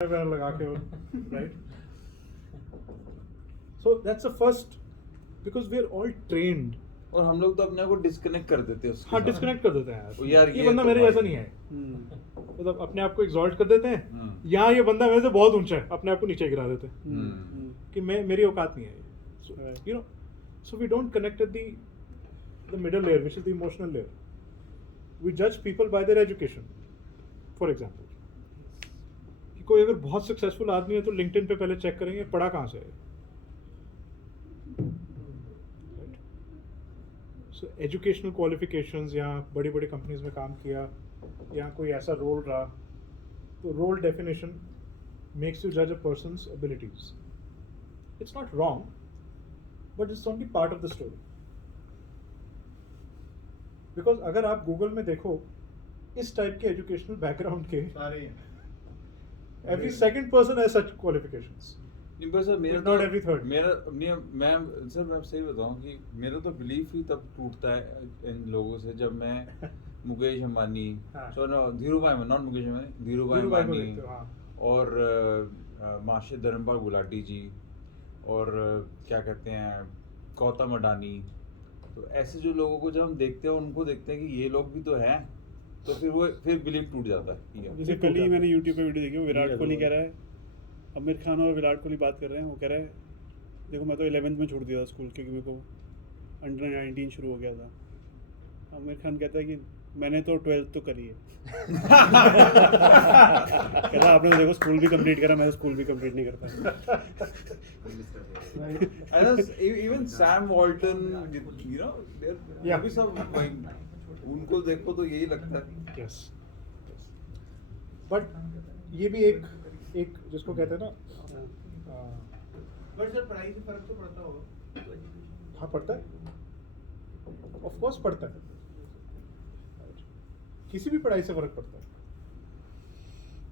वगैरह लगा के, right? So that's the first, because we are all trained. और हम लोग तो अपने आप को डिस्कनेक्ट कर देते हैं उसके हाँ, साथ। डिस्कनेक्ट कर देते हैं यार. यार ये बंदा तो मेरे भाई- जैसा नहीं है. मतलब अपने आप को एक्सॉल्ट कर देते हैं. हम्म। यहाँ ये बंदा मेरे से बहुत ऊंचा है, अपने आप को नीचे गिरा देते हैं हम्म। कि मेरी औकात नहीं है. You know, so we don't connect at the middle layer, which is the emotional layer. We जज people by their education. For example, कोई अगर बहुत सक्सेसफुल आदमी है तो लिंक्डइन पे पहले चेक करेंगे पढ़ा कहाँ से है. सो एजुकेशनल क्वालिफिकेशंस, या बड़ी बड़ी कंपनीज में काम किया, या कोई ऐसा रोल रहा, तो रोल डेफिनेशन मेक्स यू जज a person's abilities. It's not wrong, but it's only part of the story. Because अगर आप गूगल में देखो, इस टाइप के एजुकेशनल बैकग्राउंड के every second person has such qualifications. नहीं पर सर मेरा If not every third. मैं सर मैं सही बताऊं कि मेरा तो बिलीफ ही तब टूटता है इन लोगों से जब मैं मुकेश अंबानी, हाँ. धीरू भाई, नॉट मुकेश अंबानी, धीरू भाई धीरू भाई को अंबानी देखते हो, हाँ. और मास्टर धर्मपाल गुलाटी जी, और क्या कहते हैं गौतम अडानी, तो ऐसे जो लोगों को जब हम देखते हैं, उनको देखते हैं कि ये लोग भी तो हैं, तो फिर बिलीव टूट जाता है. जैसे कल ही मैंने यूट्यूब पे वीडियो देखी, वो विराट कोहली कह रहा है, आमिर खान और विराट कोहली बात कर रहे हैं, वो कह रहा है देखो मैं तो 11th में छोड़ दिया था स्कूल क्योंकि मेरे को अंडर-19 शुरू हो गया था. आमिर खान कहता है कि मैंने तो 12th तो करी है. कहता आपने तो देखो स्कूल भी कंप्लीट करा, मैं तो स्कूल भी कंप्लीट नहीं कर पाया. Even Sam Walton, you know, Yeah. अभी सब उनको देखो तो यही लगता है. Yes. बट ये भी एक जिसको कहते हैं ना, बट सर पढ़ाई से फर्क तो पड़ता होगा. हाँ पड़ता है, ऑफ कोर्स पड़ता है. किसी भी पढ़ाई से फर्क पड़ता है.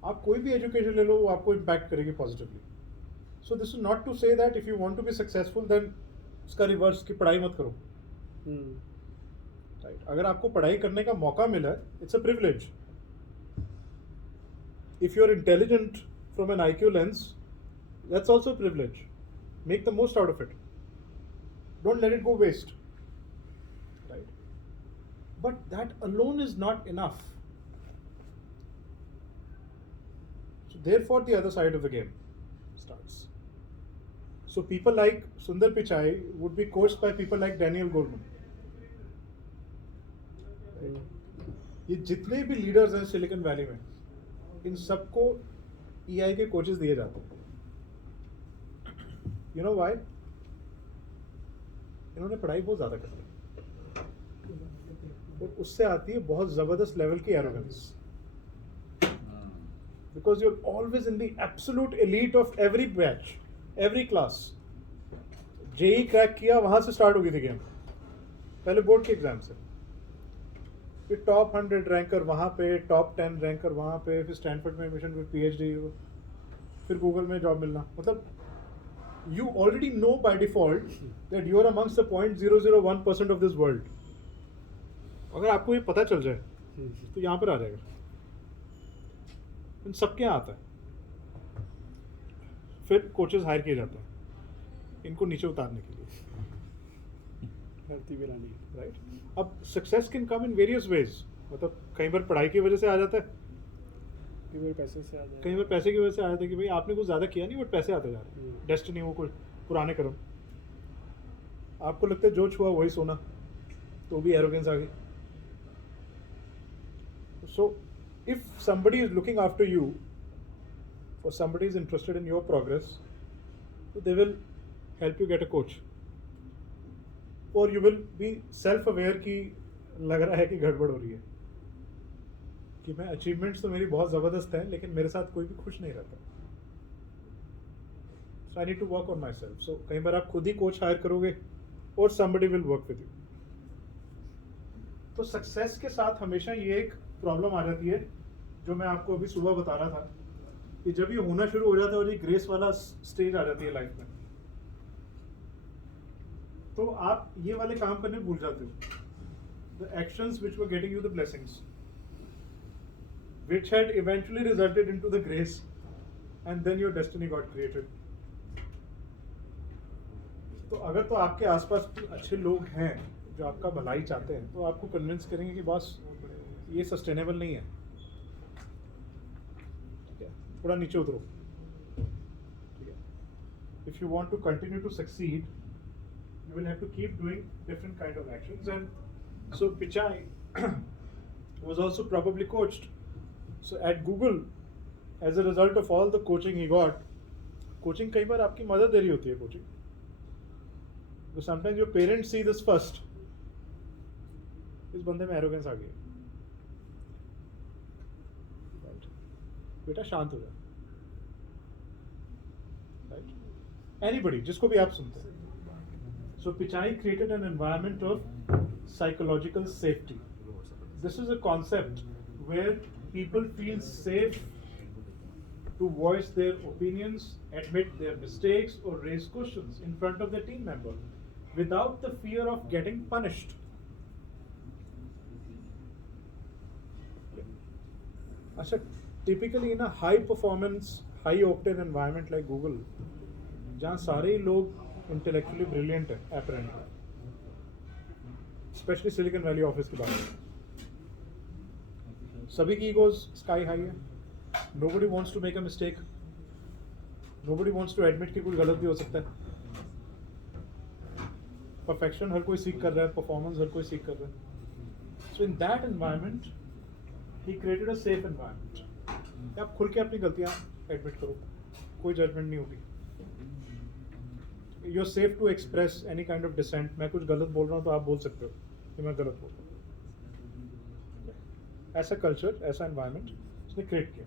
आप कोई भी एजुकेशन ले लो, वो आपको इम्पैक्ट करेगी positively. So this is not to say that if you want to be successful then उसका रिवर्स की पढ़ाई मत करो. राइट? अगर आपको पढ़ाई करने का मौका मिला है, it's a privilege. If you are intelligent from an IQ lens, that's also a privilege. Make the most out of it. Don't let it go waste. Right? But that alone is not enough. So therefore the other side of the game starts. So people like Sundar Pichai would be coached by people like Daniel Goleman. ये जितने भी leaders हैं silicon valley में, इन सबको EI के coaches दिए जाते हैं. You know why? इन्होंने पढ़ाई बहुत ज़्यादा कर ली, और उससे आती है बहुत ज़बरदस्त लेवल की arrogance. Because you're always in the absolute elite of every batch, every class. JEE crack किया, वहाँ से स्टार्ट होगी थी गेम. पहले बोर्ड के एग्जाम से, फिर टॉप 100 रैंकर वहाँ पे, टॉप 10 रैंकर वहाँ पे, फिर स्टैनफोर्ड में एडमिशन, फिर PhD, फिर गूगल में जॉब मिलना. मतलब you already know by default that you are amongst the 0.001% of this world. अगर आपको ये पता चल जाए तो यहाँ पर आ जाएगा. इन सबके यहाँ आता है. फिर कोचेस हायर किए जाते हैं इनको नीचे उतारने के लिए. धरती पे लानी. राइट? अब success can come in various ways. मतलब कई बार पढ़ाई की वजह से आ जाता है, कई बार पैसे से आ जाए, कई बार पैसे की वजह से आ जाता है कि भाई आपने कुछ ज़्यादा किया नहीं बट पैसे आते जा रहे हैं. डेस्टिनी, वो कुछ पुराने कर्म. आपको लगता है जो छुआ वही सोना, तो भी एरोगेंस आ गई. सो if somebody is looking after you, or somebody is interested in your progress, so they will help you get a coach, or you will be self-aware कि लग रहा है कि गड़बड़ हो रही है, कि मैं अचीवमेंट्स तो मेरी बहुत ज़बरदस्त हैं लेकिन मेरे साथ कोई भी खुश नहीं रहता. So I need to work on myself. So कई बार आप खुद ही कोच हायर करोगे और somebody will work with you. तो सक्सेस के साथ हमेशा ये एक प्रॉब्लम आ जाती है जो मैं आपको अभी सुबह बता रहा था, कि जब ये होना शुरू हो जाता है और ये ग्रेस वाला स्टेज आ जाती है लाइफ में, तो आप ये वाले काम करने भूल जाते हो. The actions which were getting you the blessings, which had eventually resulted into the grace, and then your destiny got created. तो अगर तो आपके आसपास अच्छे लोग हैं जो आपका भलाई चाहते हैं तो आपको कन्विंस करेंगे कि बॉस ये सस्टेनेबल नहीं है, ठीक है, थोड़ा नीचे उतरो, ठीक है. If you want to continue to succeed, you will have to keep doing different kind of actions. And so Pichai was also probably coached. So at Google, as a result of all the coaching he got, coaching कई बार आपकी मदद दे रही होती है coaching. Because sometimes your parents see this first. इस बंदे में arrogance आ गई है. Right. बेटा शांत हो जा. Right. Anybody, जिसको भी आप सुनते हैं. So Pichai created an environment of psychological safety. This is a concept where people feel safe to voice their opinions, admit their mistakes, or raise questions in front of their team member without the fear of getting punished. अच्छा, typically in a high performance, high octane environment like Google, जहाँ सारे ही लोग intellectually brilliant हैं, apparently, especially Silicon Valley office की बात करें, सभी की egos sky high है. Nobody wants to make a mistake. Nobody wants to admit कि कोई गलत भी हो सकता है. Perfection हर कोई सीख कर रहा है, performance हर कोई सीख कर रहा है. So in that environment, he created a safe environment. आप खुल के अपनी गलतियाँ admit करो, कोई judgment नहीं होगी. You're safe to express any kind of dissent. मैं कुछ गलत बोल रहा हूँ तो आप बोल सकते हो कि मैं गलत बोल रहा हूँ. ऐसा culture, ऐसा environment उसने create किया.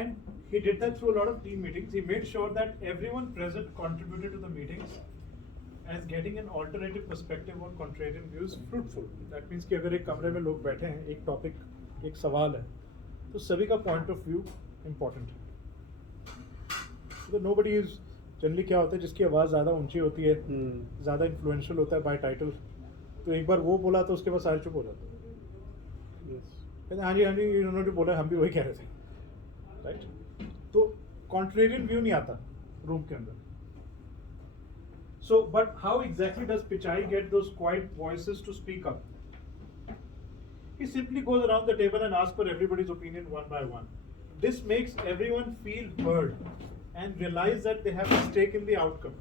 And he did that through a lot of team meetings. He made sure that everyone present contributed to the meetings as getting an alternative perspective on contrarian views fruitful. That means कि अगर एक कमरे में लोग बैठे हैं, एक topic, एक सवाल है, तो सभी का पॉइंट ऑफ व्यू इम्पोर्टेंट है. तो nobody is जनरली क्या होता है, जिसकी आवाज़ ज़्यादा ऊंची होती है, ज़्यादा इन्फ्लुएंशियल होता है बाय टाइटल, तो एक बार वो बोला तो उसके बाद सारे चुप हो जाते हैं. कहते हाँ जी इन्होंने जो बोला हम भी वही कह रहे थे. राइट. तो कॉन्ट्रेरियन व्यू नहीं आता रूम के अंदर. So but how exactly does Pichai get those quiet voices to speak up? He simply goes around the table and asks for everybody's opinion one by one. This makes everyone feel heard and realize that they have a stake in the outcome.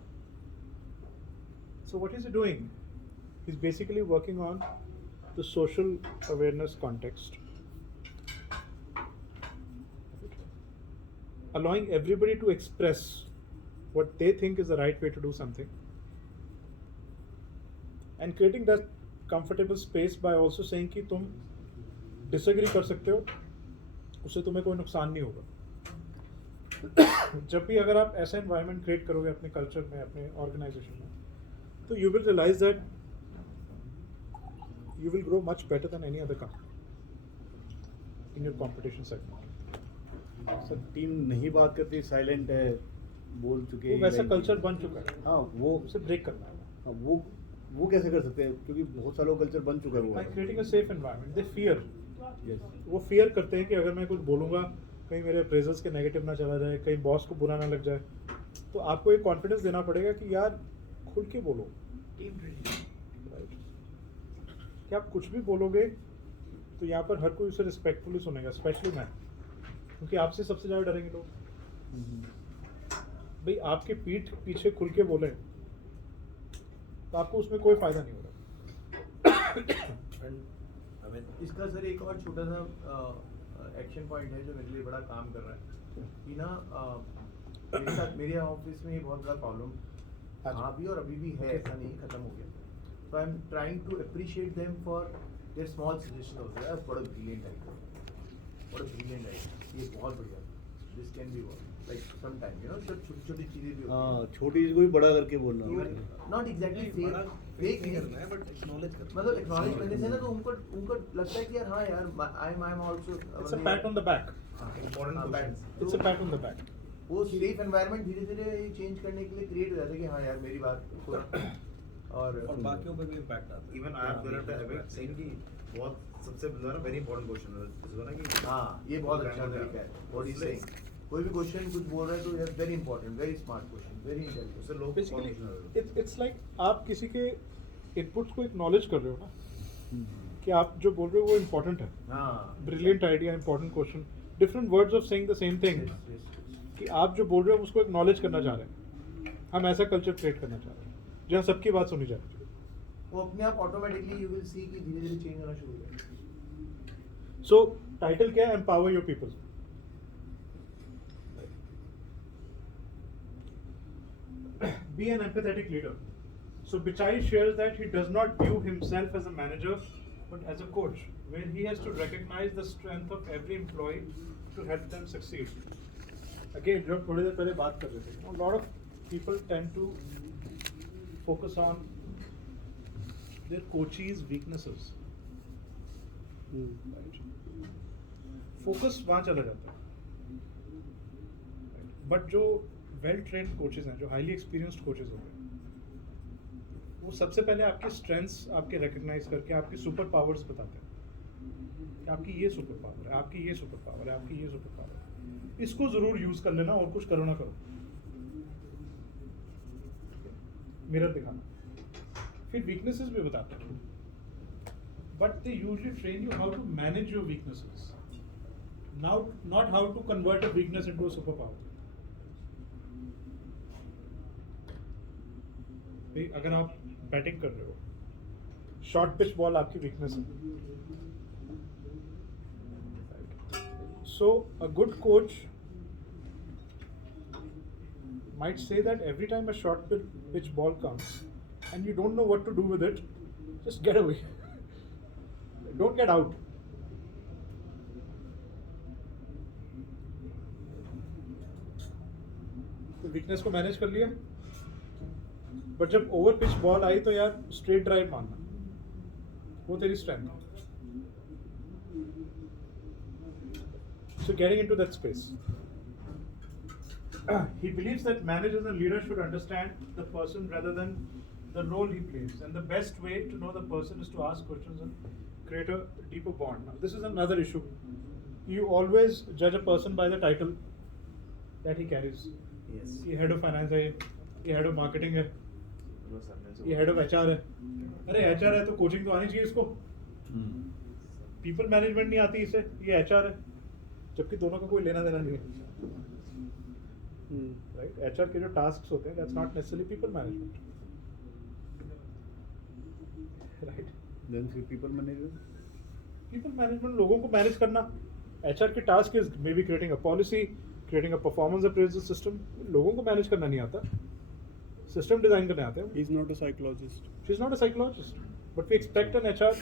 So what is he doing? He's basically working on the social awareness context. Allowing everybody to express what they think is the right way to do something, and creating that comfortable space by also saying कि तुम disagree कर सकते हो, उससे तुम्हें कोई नुकसान नहीं होगा. जब भी अगर आप ऐसा environment create करोगे अपने culture में, अपने organization में, तो you will realize that you will grow much better than any other company in your competition segment. Sir team नहीं बात करती, साइलेंट है, बोल चुके, वो वैसा कल्चर बन चुका है. हाँ वो उसे ब्रेक करना है. हाँ, वो कैसे कर सकते हैं, क्योंकि बहुत सालों कल्चर बन चुका है. By creating a safe environment, they fear. Yes. वो फियर करते हैं कि अगर मैं कुछ बोलूँगा कहीं मेरे अप्रेजल्स के नेगेटिव ना चला जाए, कहीं बॉस को बुरा ना लग जाए. तो आपको एक कॉन्फिडेंस देना पड़ेगा कि यार खुल के बोलो. Team training. राइट. कि आप कुछ भी बोलोगे तो यहाँ पर हर कोई उसे रिस्पेक्टफुली सुनेगा, स्पेशली मैं, क्योंकि आपसे सबसे ज़्यादा डरेंगे लोग. भाई आपके पीठ पीछे खुल के बोले तो आपको उसमें कोई फायदा नहीं होगा. इसका सर एक और छोटा सा एक्शन पॉइंट है जो मेरे लिए बड़ा काम कर रहा है कि ना मेरे साथ मेरे ऑफिस में ये बहुत बड़ा प्रॉब्लम हाँ भी और अभी भी है, ऐसा नहीं खत्म हो गया. तो I am trying to appreciate them for their small suggestion also. यार बड़ा ब्रिलियंट आइडिया, बड़ा ब्रिलियंट आइडिया, ये बहुत बढ़िया, this can be work like some time, you know, सब छोटी छोटी चीजें भी हाँ, छोटी चीज को भी बड़ा करके बोलना. नॉट एग्जैक्टली फेक नहीं करना है, बट एक्नॉलेज करना, मतलब एक्नॉलेज करने से ना तो उनको लगता है कि यार हाँ यार I am also. It's a pat on the back. It's a pat on the back. वो सेफ एनवायरनमेंट धीरे धीरे चेंज करने के लिए क्रिएट हो जाता है कि हाँ यार मेरी बात और बाकियों पे भी इम्पैक्ट आता है. Even I have developed a habit saying कि बहुत सबसे वेरी इंपॉर्टेंट क्वेश्चन है ना कि हाँ ये बहुत अच्छा तरीका है व्हाट इज सेइंग कोई भी क्वेश्चन कुछ बोल रहा है तो यार very important very smart question very intelligent उससे लोग बेसिकली इट्स लाइक आप किसी के इनपुट्स को एक्नॉलेज कर रहे हो ना कि आप जो बोल रहे हो वो इम्पोर्टेंट है, हाँ brilliant idea, important question, different words of saying the same thing, कि आप जो बोल रहे हो उसको एक्नॉलेज करना चाह रहे हैं। हम ऐसा कल्चर क्रिएट करना चाह रहे हैं जहाँ सबकी बात सुनी जाए। वो अपने आप ऑटोमेटिकली यू विल सी कि धीरे धीरे चेंज होना शुरू हो जाएगा। सो टाइटल क्या है? Empower your people. Be an empathetic leader. So Bichai shares that he does not view himself as a manager, but as a coach, where he has to recognize the strength of every employee to help them succeed. Again, जो थोड़ी देर पहले बात कर रहे थे, a lot of people tend to focus on their coachees' weaknesses. Focus वहाँ चला जाता है. But जो वेल ट्रेन्ड कोचेज हैं, जो हाईली एक्सपीरियंस्ड कोचेज होते हैं, वो सबसे पहले आपके स्ट्रेंथ्स आपके रिकग्नाइज करके आपके सुपर पावर्स बताते हैं कि आपकी ये सुपर पावर है, आपकी ये सुपर पावर है, आपकी ये सुपर पावर है, इसको ज़रूर यूज़ कर लेना और कुछ करो ना करो, मिरर दिखाना। फिर वीकनेसेस भी बताते हैं, but they usually train you how to manage your weaknesses, not how to convert a weakness into a super power. अगर आप बैटिंग कर रहे हो, शॉर्ट पिच बॉल आपकी वीकनेस है, so a good coach might say that every time a short pitch ball comes and you don't know what to do with it, just get away. Don't get out. तो weakness को manage कर लिया, but जब over pitch ball आई तो यार straight drive मारना, वो तेरी स्ट्रेंथ है। So getting into that space, he believes that managers and leaders should understand the person rather than the role he plays, and the best way to know the person is to ask questions and create a deeper bond. Now, this is another issue. You always judge a person by the title that he carries. Yes. ये head of finance है, ये head of marketing है, ये head of HR है। अरे HR है तो coaching तो आनी चाहिए इसको, people management नहीं आती इसे, ये HR है, जबकि दोनों का कोई लेना देना नहीं है। Right? HR के जो tasks होते हैं, that's not necessarily people management. Right? Then फिर people management. People management लोगों को manage करना, HR के task is maybe creating a policy, creating a performance appraisal system. लोगों को manage करना नहीं आता, system design करने आते हैं। He's not a psychologist. She's not a psychologist, but we expect an HR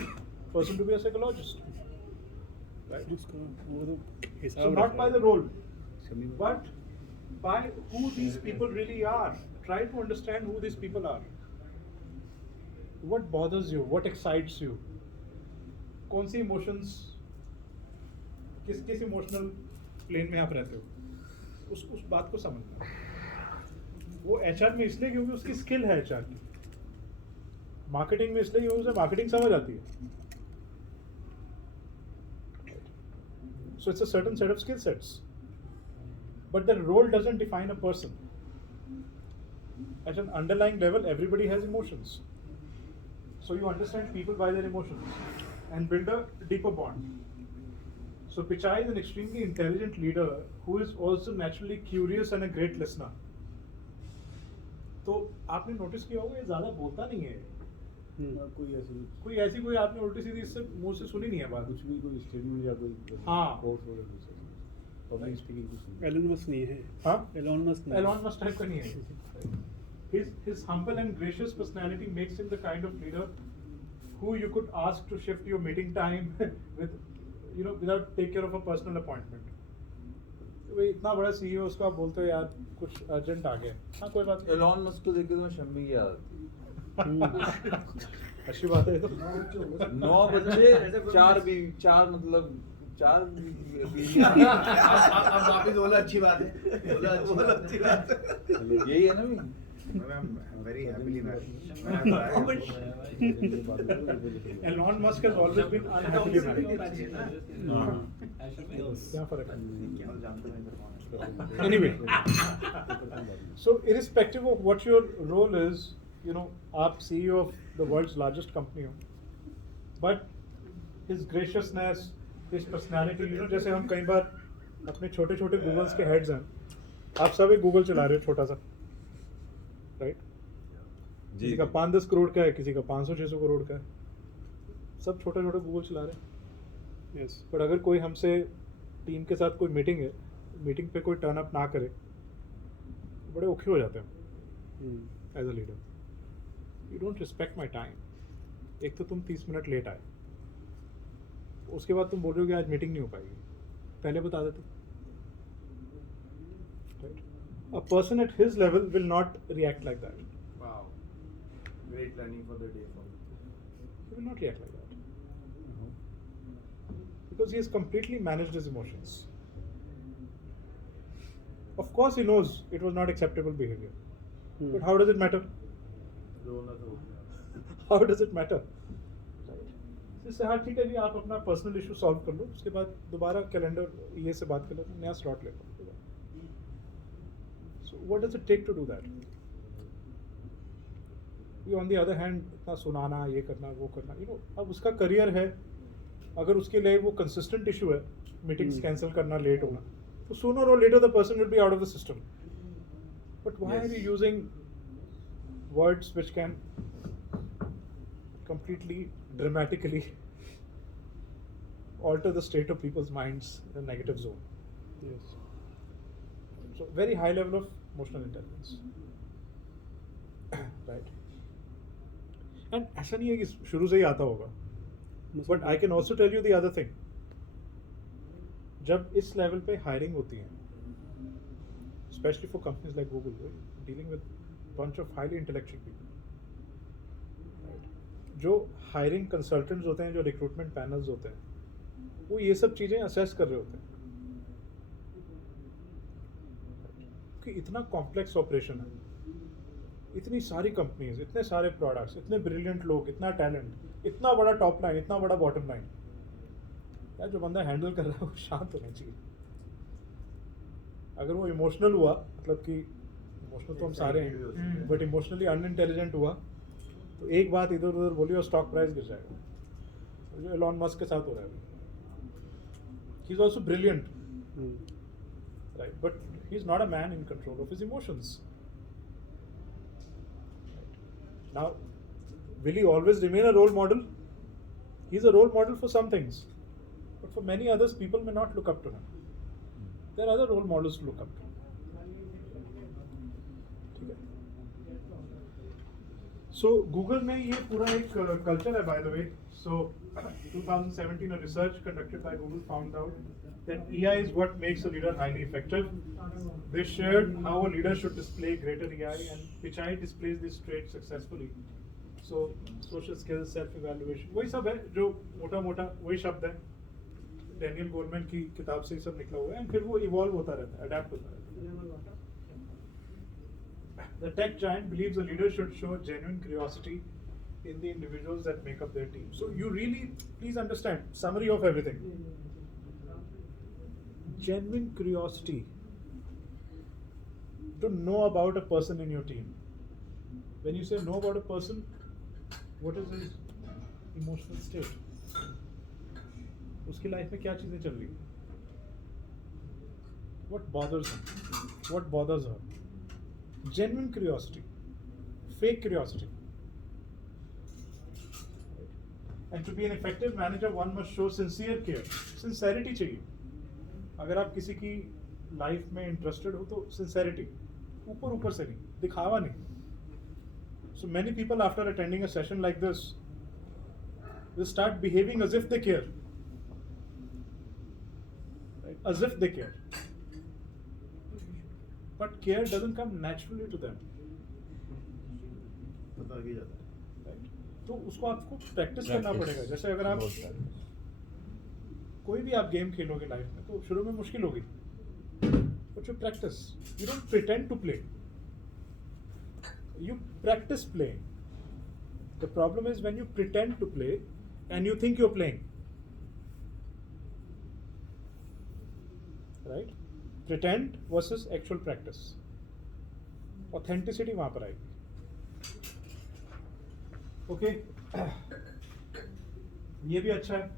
person to be a psychologist. Right? उसका वो तो So हिसाब not रखा by है। the role, but by who these people really are. Try to understand who these people are. What bothers you? What excites you? कौन सी emotions, किस emotional plane में आप रहते हो, उस बात को समझना। वो HR में इसलिए क्योंकि उसकी skill है HR की, marketing में इसलिए क्योंकि उसे marketing समझ आती है। So it's a certain set of skill sets. But the role doesn't define a person. At an underlying level, everybody has emotions. So you understand people by their emotions and build a deeper bond. So Pichai is an extremely intelligent leader who is also naturally curious and a great listener. तो आपने notice किया होगा ये ज़्यादा बोलता नहीं है, कोई आपने उल्टी सीधी इससे मुंह से सुनी नहीं है बात, कुछ भी कोई स्टेटमेंट या कोई हाँ। कोर्स वगैरह पब्लिक स्पीकिंग कुछ नहीं। एलन मस्क नहीं है। हाँ? एलन मस्क नहीं है। Elon Musk type का नहीं है। His humble and gracious personality makes him the kind of leader who you could ask to shift your meeting time with, without take care of a personal appointment. भाई इतना बड़ा CEO उसको आप बोलते हो यार कुछ अर्जेंट आ गया, हाँ कोई बात एलॉन मस्क को देख के तो मैं शम्मी की याद आती नहीं, अच्छी बात है ये तो। 9 बच्चे 4 मतलब 4 अब वापिस बोला अच्छी बात है, बोला अच्छी बात है। यही है ना भाई। I'm very happily married. Elon Musk has always been unhappily married. क्या फर्क है? Anyway, so irrespective of what your role is, you know, आप CEO of the world's largest company हो, but his graciousness, his personality, you know, जैसे हम कई बार अपने छोटे छोटे गूगल्स के हेड्स हैं, आप सब एक गूगल चला रहे हो छोटा सा, राइट? किसी का 5-10 करोड़ का है, किसी का 500-600 करोड़ का है, सब छोटे छोटे गूगल चला रहे हैं। यस पर अगर कोई हमसे टीम के साथ कोई मीटिंग है, मीटिंग पे कोई टर्न अप ना करे, बड़े औखे हो जाते हैं as a leader. You don't respect my time. एक तो तुम 30 मिनट लेट आए, उसके बाद तुम बोल रहे हो कि आज मीटिंग नहीं हो पाएगी, पहले बता देते। A person at his level will not react like that. Wow. Great planning for the day for me. He will not react like that. Because he has completely managed his emotions. Of course, he knows it was not acceptable behavior. But how does it matter? रोना तो How does it matter? इससे हाँ ठीक है जी, आप अपना personal issue solve कर लो, उसके बाद दोबारा कैलेंडर ये से बात कर लो, नया स्लॉट ले लो। So what does it take to do that? On the other hand, इतना सुनाना, ये करना, वो करना, you know, अब उसका करियर है, अगर उसके लिए वो कंसिस्टेंट इशू है, मीटिंग्स कैंसिल करना, लेट होना, तो sooner or later the person will be out of the system. But why are you using words which can completely dramatically alter the state of people's minds in a negative zone? Yes So very high level of emotional intelligence, right? And ऐसा नहीं है कि शुरू से ही आता होगा, but I can also tell you the other thing. जब इस लेवल पे हायरिंग होती है, especially for companies like Google, we're dealing with bunch of highly intellectual people, right? जो हायरिंग कंसल्टेंट्स होते हैं, जो रिक्रूटमेंट पैनल्स होते हैं, वो ये सब चीज़ें असेस कर रहे होते हैं कि इतना कॉम्प्लेक्स ऑपरेशन है, इतनी सारी कंपनीज, इतने सारे प्रोडक्ट्स, इतने ब्रिलियंट लोग, इतना टैलेंट, इतना बड़ा टॉप लाइन, इतना बड़ा बॉटम लाइन, यार जो बंदा हैंडल कर रहा है वो शांत होना चाहिए। अगर वो इमोशनल हुआ, मतलब कि इमोशनल तो हम सारे हैं, बट इमोशनली अनइंटेलिजेंट हुआ, तो एक बात इधर उधर बोली और स्टॉक प्राइस गिर जाएगा, जो एलॉन मस्क के साथ हो रहा है। He is also brilliant, right? But he's not a man in control of his emotions. Now, will he always remain a role model? He's a role model for some things, but for many others, people may not look up to him. There are other role models to look up to. ठीक है? So Google में ये पूरा एक culture है, by the way. So 2017, a research conducted by Google found out that EI is what makes a leader highly effective. They shared how a leader should display greater EI, and Pichai displays this trait successfully. So social skills, self-evaluation, वही सब है जो मोटा-मोटा वही शब्द है, Daniel Goleman की किताब से ही सब निकला हुआ है, and फिर वो इवॉल्व होता रहता है, अडेप्ट होता रहता है। The tech giant believes a leader should show genuine curiosity in the individuals that make up their team. So you really, please understand, summary of everything. Genuine curiosity to know about a person in your team. When you say know about a person, what is his emotional state? उसकी life में क्या चीजें चल रही हैं? What bothers him? What bothers her? Genuine curiosity, fake curiosity. And to be an effective manager, one must show sincere care. Sincerity चाहिए। अगर आप किसी की लाइफ में इंटरेस्टेड हो तो सिंसेरिटी, ऊपर ऊपर से नहीं, दिखावा नहीं। So many people after attending a session like this will start behaving as if they care, right? As if they care, but care doesn't come naturally to them, पता लग ही जाता है। right? तो उसको आपको प्रैक्टिस करना पड़ेगा। जैसे अगर आप कोई भी आप गेम खेलोगे लाइफ में, तो शुरू में मुश्किल होगी, but you practice, you don't pretend to play, You practice playing. The problem is when you pretend to play and you think you're playing. Right? Pretend versus actual practice. Authenticity वहाँ पर आएगी. Okay. ये भी अच्छा है.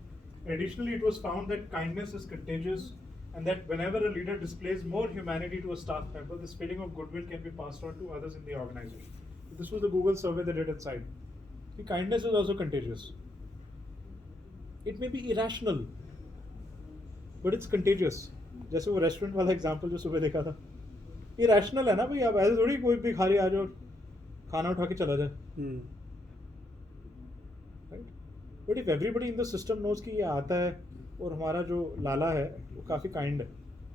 Additionally, it was found that kindness is contagious and that whenever a leader displays more humanity to a staff member, this feeling of goodwill can be passed on to others in the organization. This was the Google survey they did inside. The kindness is also contagious. It may be irrational, but it's contagious. जैसे वो restaurant वाला example जो सुबह देखा था, irrational है ना भाई. आप ऐसे थोड़ी कोई भी खाली आ जाओ खाना उठा के चला जाए. Right? But if everybody in the system knows कि ये आता है और हमारा जो लाला है वो काफ़ी काइंड है,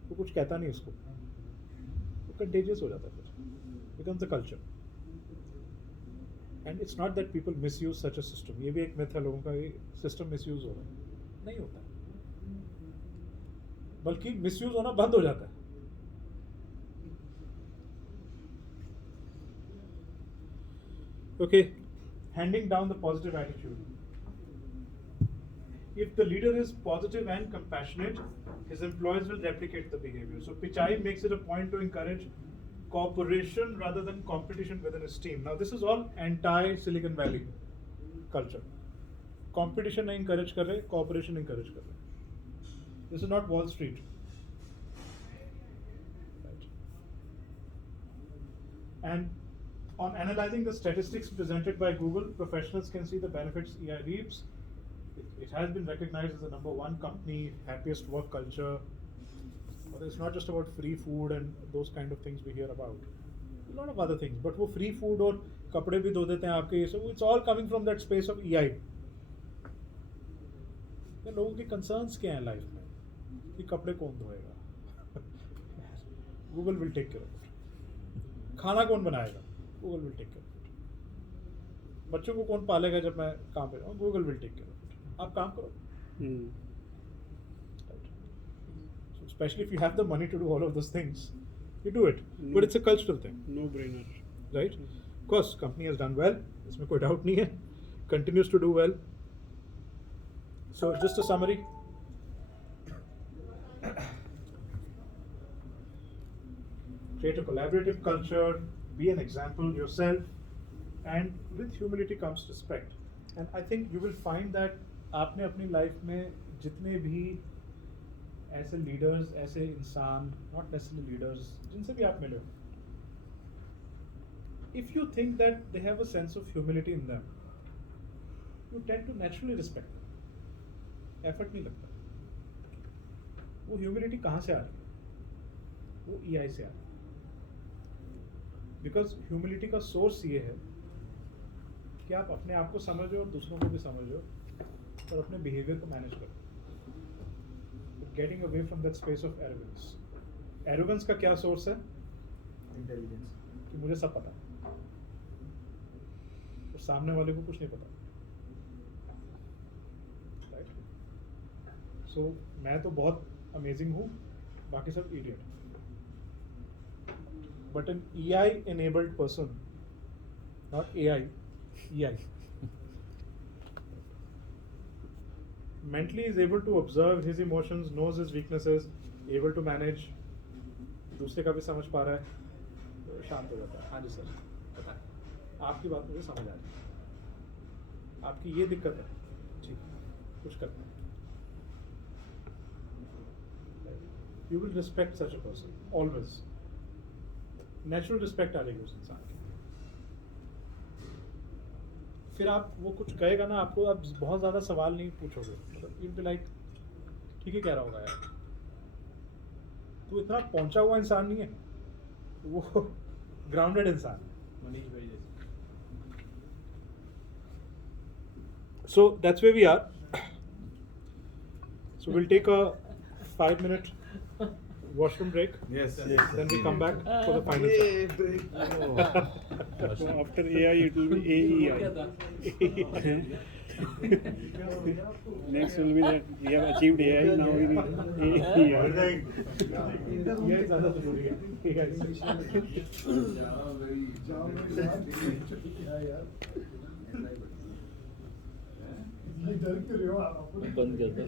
वो कुछ कहता नहीं उसको, वो कंटेजियस हो जाता है, फिर becomes a culture. And it's not that people misuse such a system. ये भी एक myth है लोगों का, ये system misuse हो रहा है. नहीं होता है, बल्कि misuse होना बंद हो जाता है. Okay, handing down the positive attitude. If the leader is positive and compassionate, his employees will replicate the behavior. So Pichai makes it a point to encourage cooperation rather than competition within his team. Now this is all anti-Silicon Valley culture. Competition नहीं encourage कर रहे, cooperation encourage कर रहे. This is not Wall Street. Right. And on analyzing the statistics presented by Google, professionals can see the benefits EI reaps. It has been recognized as the #1 company, happiest work culture. But it's not just about free food and those kind of things we hear about. A lot of other things. But वो free food और कपड़े भी धो देते हैं आपके, so it's all coming from that space of EI. तो लोगों के concerns क्या हैं लाइफ में कि कपड़े कौन धोएगा? Google will take care of it. खाना कौन बनाएगा? Google will take care of it. बच्चों को कौन पालेगा जब मैं काम पे रहूँ? Google will take care of it. आप काम करो. Right. So especially if you have the money to do all of those things, you do it. But it's a cultural thing. No brainer. Right? Of course, company has done well. इसमें कोई doubt नहीं है. Continues to do well. So just a summary. Create a collaborative culture. Be an example yourself. And with humility comes respect. And I think you will find that आपने अपनी life में जितने भी ऐसे लीडर्स, ऐसे इंसान, नॉट नेसेसरली लीडर्स, जिनसे भी आप मिले हो, if you think that they have a sense of humility in them, you tend to naturally respect them. Effort नहीं लगता. वो humility कहाँ से आ रही है? वो EI से आ रही है. Because humility का source ये है कि आप अपने आप को समझो और दूसरों को भी समझो और अपने बिहेवियर को मैनेज करो. Getting away from that space of arrogance. Arrogance का क्या सोर्स है? इंटेलिजेंस. कि मुझे सब पता है और सामने वाले को कुछ नहीं पता. Right? So मैं तो बहुत अमेजिंग हूँ, बाकी सब idiot. But an EI enabled person, not AI, EI, mentally is able to observe his emotions, knows his weaknesses, able to manage, दूसरे का भी समझ पा रहा है, तो शांत हो जाता है. हाँ जी सर, बताएं. आपकी बात मुझे समझ आ रही है, आपकी ये दिक्कत है, ठीक, कुछ करते हैं. You will respect such a person, always. Natural respect आ जाएगी उस इंसान की. फिर आप वो कुछ कहेगा ना आपको, आप बहुत ज़्यादा सवाल नहीं पूछोगे, मतलब यू बी लाइक ठीक ही कह रहा होगा यार, तू इतना पहुंचा हुआ इंसान नहीं है, वो ग्राउंडेड इंसान. मनीष भाई जैसे. So that's where we are. So we'll take a 5-minute washroom break. Yes. Then we come back for the final set. So after AI, it will be AEI. Next will be that we have achieved AI, now we need AI. ये ज़्यादा ज़रूरी है बंद कर दो